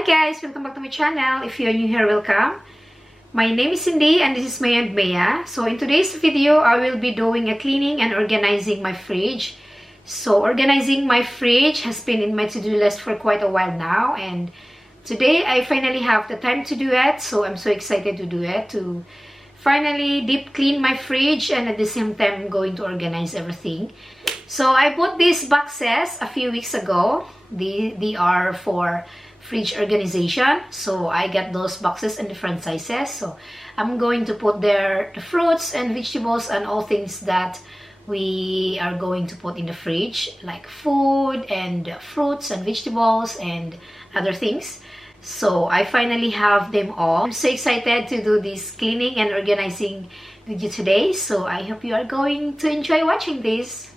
Hi guys, welcome back to my channel. If you're new here, welcome. My name is Cindy and this is Meu Mea. So in today's video, I will be doing a cleaning and organizing my fridge. So organizing my fridge has been in my to-do list for quite a while now, and today I finally have the time to do it. So I'm so excited to do it, to finally deep clean my fridge, and at the same time I'm going to organize everything. So I bought these boxes a few weeks ago. They are for fridge organization, so I got those boxes in different sizes. So I'm going to put there the fruits and vegetables and all things that we are going to put in the fridge, like food and fruits and vegetables and other things. So I finally have them all. I'm so excited to do this cleaning and organizing with you today, so I hope you are going to enjoy watching this.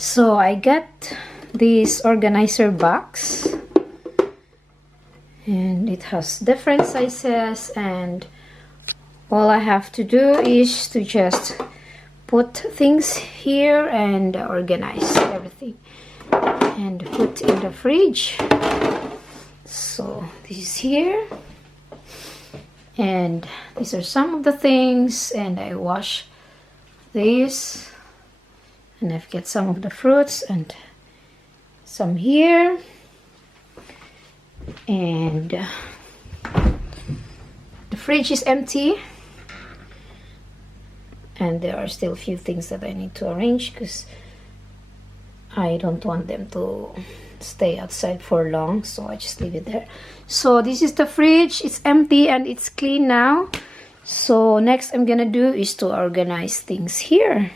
So I got this organizer box, and it has different sizes, and all I have to do is to just put things here and organize everything and put in the fridge. So this is here, and these are some of the things, and I wash this, and I've got some of the fruits and some here, and the fridge is empty, and there are still a few things that I need to arrange because I don't want them to stay outside for long, so I just leave it there. So this is the fridge. It's empty and it's clean now. So next I'm gonna do is to organize things here.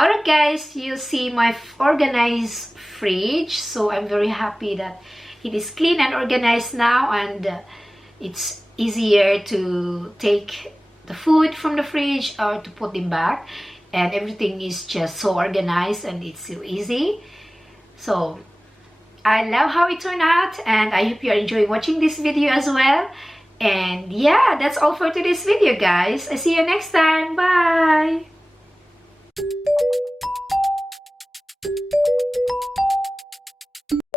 Alright guys, you see my organized fridge. So I'm very happy that it is clean and organized now, and it's easier to take the food from the fridge or to put them back, and everything is just so organized and it's so easy. So I love how it turned out, and I hope you are enjoying watching this video as well. And yeah, that's all for today's video guys. I see you next time. Bye.